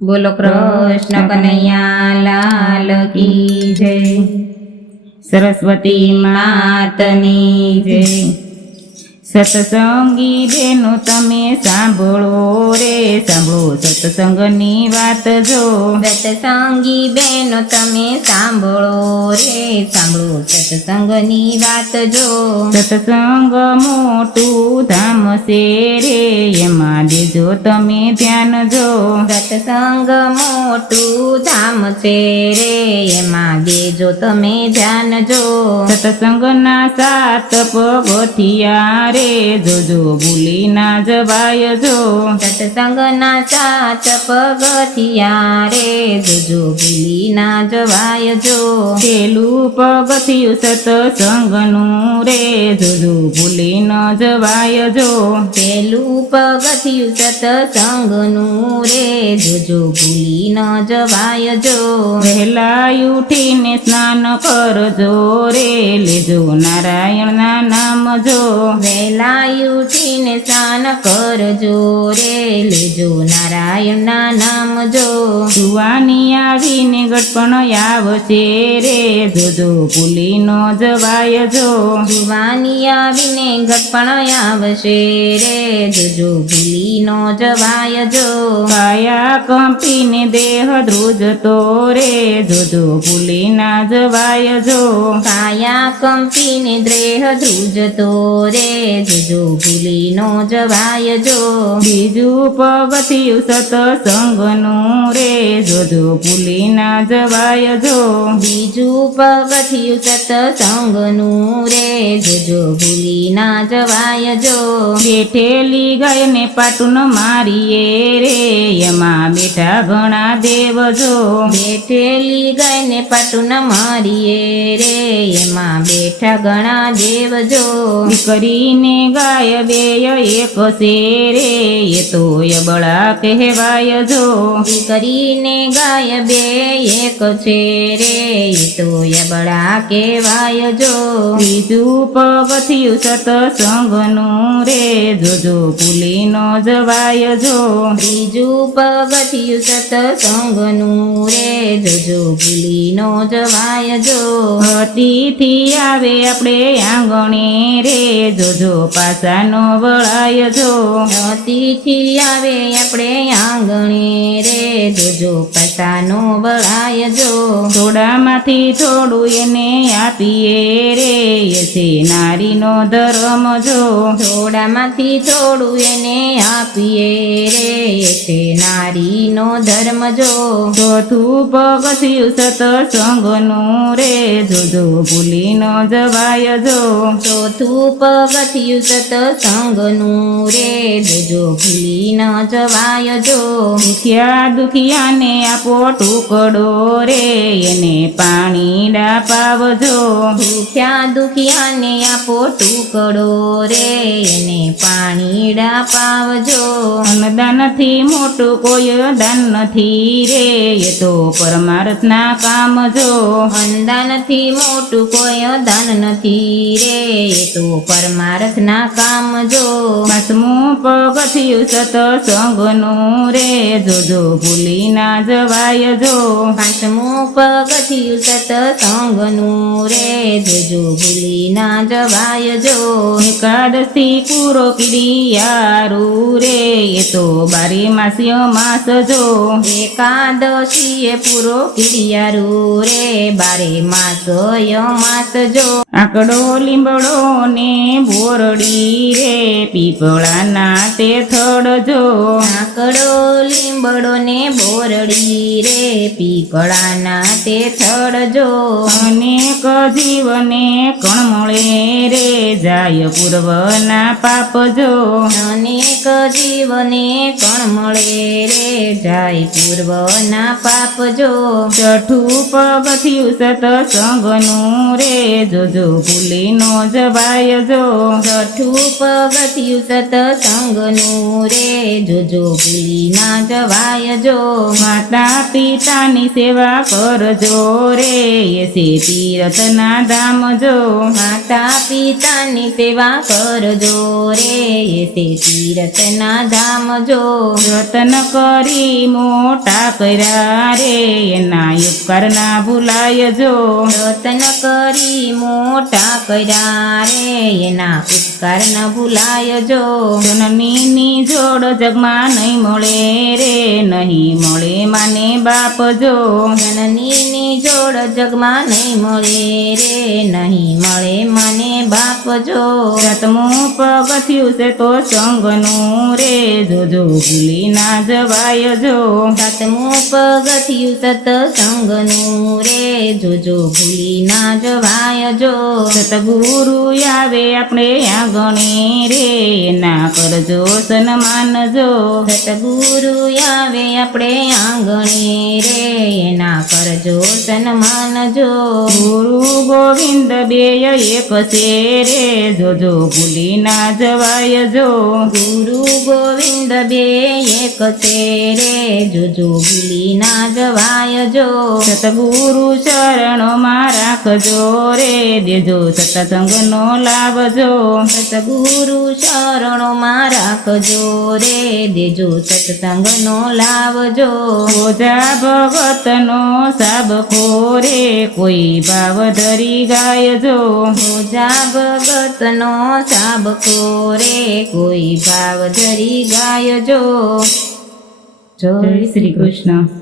બોલો કૃષ્ણ કનૈયા લાલ કી જય, સરસ્વતી માતની જય। સત્સંગી બેનો તમે સાંભળો રે સાંભળો સત્સંગની વાત જો। સત્સંગી બહેનો તમે સાંભળો રે સાંભળો સત્સંગની વાત જો। સત્સંગ મોટું ધામ છે રે એમાં દેજો તમે ધ્યાન જો। સત્સંગ મોટું ધામ છે રે એમાં દેજો તમે ધ્યાન જો। સત્સંગના 7 પગથિયા રે જોજો ભૂલી ના જવાય જો। સત્સંગના 7 પગથિયા રે જોજો ભૂલી ના જવાય જો। પેલું પગથિયું સત્સંગનું રે જોજો ભૂલી ન જવાય જો। પેલું પગથિયું સત્સંગનું રે જોજો ભૂલી ન જવાય જો। વહેલા ઉઠીને સ્નાન કરજો રે લેજો નારાયણના નામ જો। વહેલા ઉઠીને સ્નાન કરજો રે લેજો નારાયણના નામ જો। જુવાની આવીને ગટપણ આવશે રે જોજો ભૂલી ન જવાય જો। જુવાની આવીને ગટપણ આવશે રે જોજો ભૂલી ન જવાય જો। કાયા કંપીને દેહ ધ્રુજતો રે જોજો ભૂલી ના જવાય જો। કાયા કંપીને દેહ ધ્રુજતો રે જોજો ભૂલી ન જવાય જો। બીજું પગથિયું સત્સંગનું રે જોજો ભૂલી ના જવાય જો। બીજું પગથિયું સત્સંગનું રે જોજો ભૂલી ના જવાય જો। બેઠેલી ગાયને પાટું ન મારીએ રે એમાં બેઠા ઘણા દેવ જો। બેઠેલી ગાયને પાટું ન મારીએ રે એમાં બેઠા ઘણા દેવ જો। કરીને ગાય બેય એક છે રે એ તો યબળા કહેવાય જો। કરીને ગાય બે એક છે રે એ તો યબળા કહેવાય જો। બીજું પગથિયું સત્સંગનું રે જોજો ભૂલી ન જવાય જો। ત્રીજું પગથિયું સત્સંગનું રે જોજો ભૂલી ન જવાય જો। અતિથિ આવે આપણે આંગણે રે જોજો પાછા નો વળાય જો। અતિથિ આવે આપણે આંગણે રે જોજો પસાનો બળાય જો। થોડામાંથી થોડું એને આપીએ રે એ છે નારીનો ધર્મ જો। થોડામાંથી થોડું એને આપીએ રે એ છે નારીનો ધર્મ જો। ચોથું પગથિયું સત્સંગનું રે જોજો ભૂલી ન જવાય જો। ચોથું પગથિયું સત્સંગનું રે જોજો ભૂલી ન જવાય જો। ભૂખ્યા દુખિયાને આપો ટુકડો રે એને પાણીડા પાવજો। ભૂખ્યા દુખિયાને આપો ટુકડો રે એને પાણીડા પાવજો। અન્નદાનથી મોટું કોઈ દાન નથી રે એ તો પરમાર્થના કામ જો। અન્નદાનથી મોટું કોઈ દાન નથી રે એ તો પરમાર્થના કામ જો। પાંચમું પગથિયું સત્સંગનું રે જોજો ભૂલી ના જવાય જો। પાંચમું પગથિયું સત્સંગનું રે જોજો ભૂલી ના જવાય જો। એકાદશી પૂરો કિડિયારું રે એ તો 12 માસ્ય માસ જો। એકાદશીએ પૂરો કિડિયારું રે 12 માસ જો। આંકડો લીંબડો ને બોરડી રે પીપળાના તે થડ જો। આંકડો લીંબડો ને બોરડી રે પીપળાના તે થડ જો। અનેક જીવને કણ મળે રે જાય પૂર્વના પાપ જો। અનેક જીવને કણ મળે રે જાય પૂર્વના પાપ જો। છઠ્ઠું પગથિયું સત્સંગનું રે જોજો ભૂલી ન જવાય જો। છઠ્ઠું પગથિયું સત્સંગનું રે જોજો ભૂલી ના જવાય જો। માતા પિતાની સેવા કરજો રે એ છે તીર્થના ધામ જો। માતા પિતાની સેવા કરજો રે એ તે તીર્થના ધામ જો। રતન કરી મોટા કર્યા રે એના ઉપકાર ના ભૂલાય જો રતન કરી મોટા કર્યા રે એના ઉપકાર ન ભૂલાય જો જનનીની જોડ જગમાં નહીં મળે રે નહીં મળે માને બાપ જો જનનીની જોડ જગમાં નહીં મળે રે નહીં મળે મને બાપ જો સાતમું પગથિયું છે તો સંગનું રે જોજો ભૂલી ના જવાય જો સાતમું પગથિયું સત્સંગનું રે જોજો ભૂલી ના જવાય જો સતગુરુ આવે આપણે આંગણે રે એના કરજો સન્માન જો સતગુરુ આવે આપણે આંગણે રે એના કરજો સન્માન જો ગુરુ ગોવિંદ બેય એક છે રે જોજો ભૂલી ના જવાય જો ગુરુ ગોવિંદ બે એક છે રે જોજો ભૂલી ના જવાય જો સતગુરુ ચરણોમાં રાખજો રે દેજો સત્સંગનો લાભ જો સતગુરુ શરણોમાં રાખજો રે દેજો સત્સંગનો લાવજો ઓજા ભગતનો સાબખો રે કોઈ ભાવ ધરી ગાય જો ઓજા ભગતનો સાબકો રે કોઈ ભાવ ધરી ગાય જો જય શ્રી કૃષ્ણ.